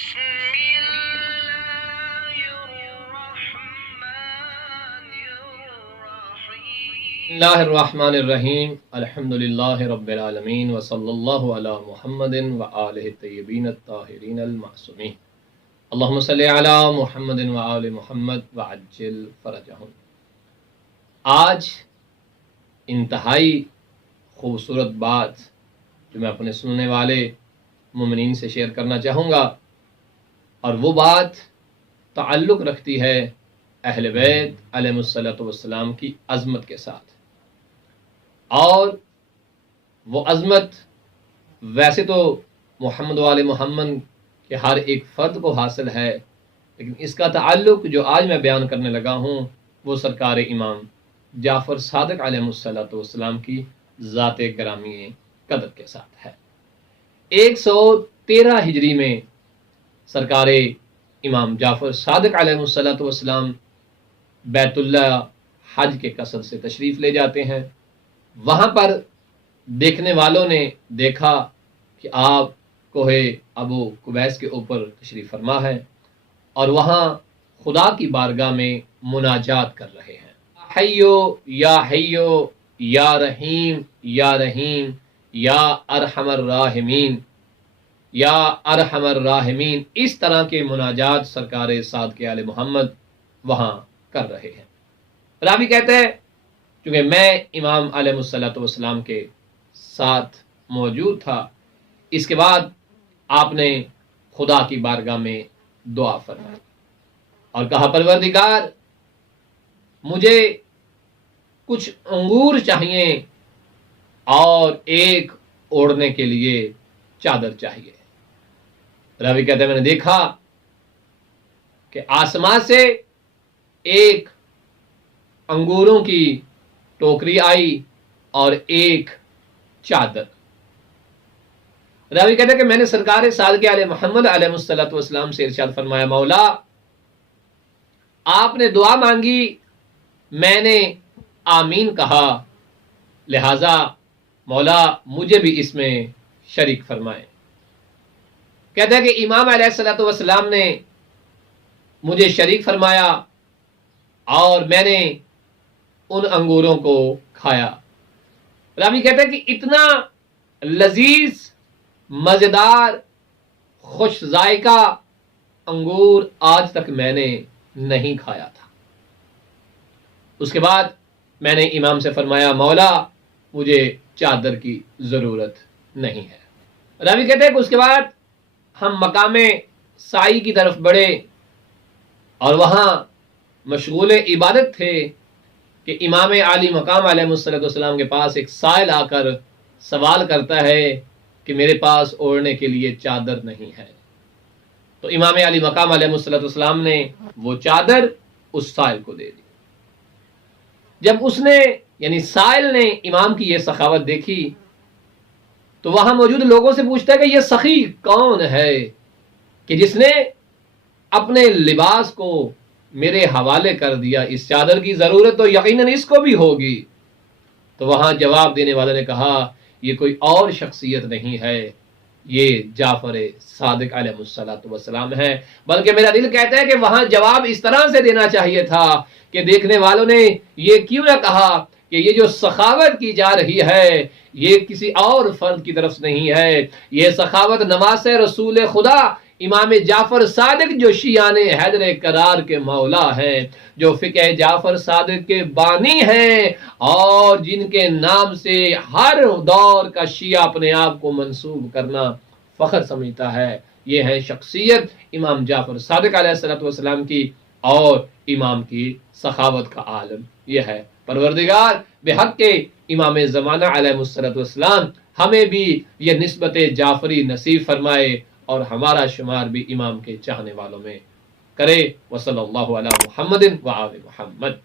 बिस्मिल्लाहिर्रहमानिर्रहीम अल्हम्दुलिल्लाहि रब्बिल आलमीन व सल्लल्लाहु अला मुहम्मदिन व आलिहि तय्यबीन अत्ताहिरीन अल-मासूमीन अल्लाहुम्मा सल्लि अला मुहम्मदिन व आलि मुहम्मद व अज्जिल फरजहुम। आज इंतहाई खूबसूरत बात जो मैं अपने सुनने वाले मुमिनीन से शेयर करना चाहूँगा, और वो बात ताल्लुक़ रखती है अहले बैत अलैहिमुस्सलातु वस्सलाम की अज़मत के साथ। और वो अज़मत वैसे तो मोहम्मद वाले मोहम्मद के हर एक फ़र्द को हासिल है, लेकिन इसका ताल्लुक़ जो आज मैं बयान करने लगा हूँ वो सरकार इमाम जाफ़र सादिक़ अलैहिस्सलातु वस्सलाम की ज़ात ग्रामी कदर के साथ है। 113 हिजरी में सरकार इमाम जाफ़र सादिक़ अलैहिस्सलातु वस्सलाम बैतुल्लाह हज के कसद से तशरीफ़ ले जाते हैं। वहाँ पर देखने वालों ने देखा कि आप कोहे अबू कुबैस के ऊपर तशरीफ़ फरमा है और वहाँ खुदा की बारगाह में मुनाजात कर रहे हैं। हय्यो या रहीम या रहीम या अरहमर राहिमीन या अरहमर राहिमीन, इस तरह के मुनाजात सरकार साद के आले मोहम्मद वहाँ कर रहे हैं। रावी कहते हैं क्योंकि मैं इमाम अलैहिस्सलातु वस्सलाम के साथ मौजूद था, इसके बाद आपने खुदा की बारगाह में दुआ फरमाई और कहा, परवरदिगार मुझे कुछ अंगूर चाहिए और एक ओढ़ने के लिए चादर चाहिए। रावी कहते हैं मैंने देखा कि आसमान से एक अंगूरों की टोकरी आई और एक चादर। रावी कहते हैं कि मैंने सरकार साद के आले मोहम्मद अलैहिस्सलातु वस्सलाम से इरशाद फरमाया, मौला आपने दुआ मांगी, मैंने आमीन कहा, लिहाजा मौला मुझे भी इसमें शरीक फरमाए। कहते हैं कि इमाम अलैहिस्सलातु वस्सलाम ने मुझे शरीक फरमाया और मैंने उन अंगूरों को खाया। रावी कहते हैं कि इतना लजीज, मज़ेदार, खुश जायका अंगूर आज तक मैंने नहीं खाया था। उसके बाद मैंने इमाम से फरमाया, मौला मुझे चादर की ज़रूरत नहीं है। रावी कहते हैं कि उसके बाद हम मकामे साई की तरफ बढ़े और वहाँ मशगूल इबादत थे कि इमाम आली मकाम अलैहिस्सलातु वस्सलाम के पास एक साइल आकर सवाल करता है कि मेरे पास ओढ़ने के लिए चादर नहीं है। तो इमाम आली मकाम अलैहिस्सलातु वस्सलाम ने वो चादर उस साइल को दे दी। जब उसने यानी साइल ने इमाम की ये सखावत देखी तो वहां मौजूद लोगों से पूछता है कि ये सखी कौन है कि जिसने अपने लिबास को मेरे हवाले कर दिया, इस चादर की जरूरत तो यकीनन इसको भी होगी। तो वहां जवाब देने वाले ने कहा, ये कोई और शख्सियत नहीं है, ये जाफर सादिक अलैहिस्सलातु वस्सलाम है। बल्कि मेरा दिल कहता है कि वहां जवाब इस तरह से देना चाहिए था कि देखने वालों ने ये क्यों ना कहा कि ये जो सखावत की जा रही है ये किसी और फर्द की तरफ नहीं है, ये सखावत नवास रसूल खुदा इमाम जाफर सादिक जो शियाने हैदर करार के मौला हैं, जो फिक़ह जाफर सादिक के बानी हैं और जिनके नाम से हर दौर का शिया अपने आप को मंसूब करना फख्र समझता है। ये है शख्सियत इमाम जाफर सादिक अलैहिस्सलातु वस्सलाम की और इमाम की सखावत का आलम यह है। परवरदिगार बेहक के इमाम ज़माना अलैहिस्सलातु वस्सलाम हमें भी ये निस्बत जाफरी नसीब फरमाए और हमारा शुमार भी इमाम के चाहने वालों में करे। वसल्लल्लाहु अला मुहम्मदिन व आलि मुहम्मद।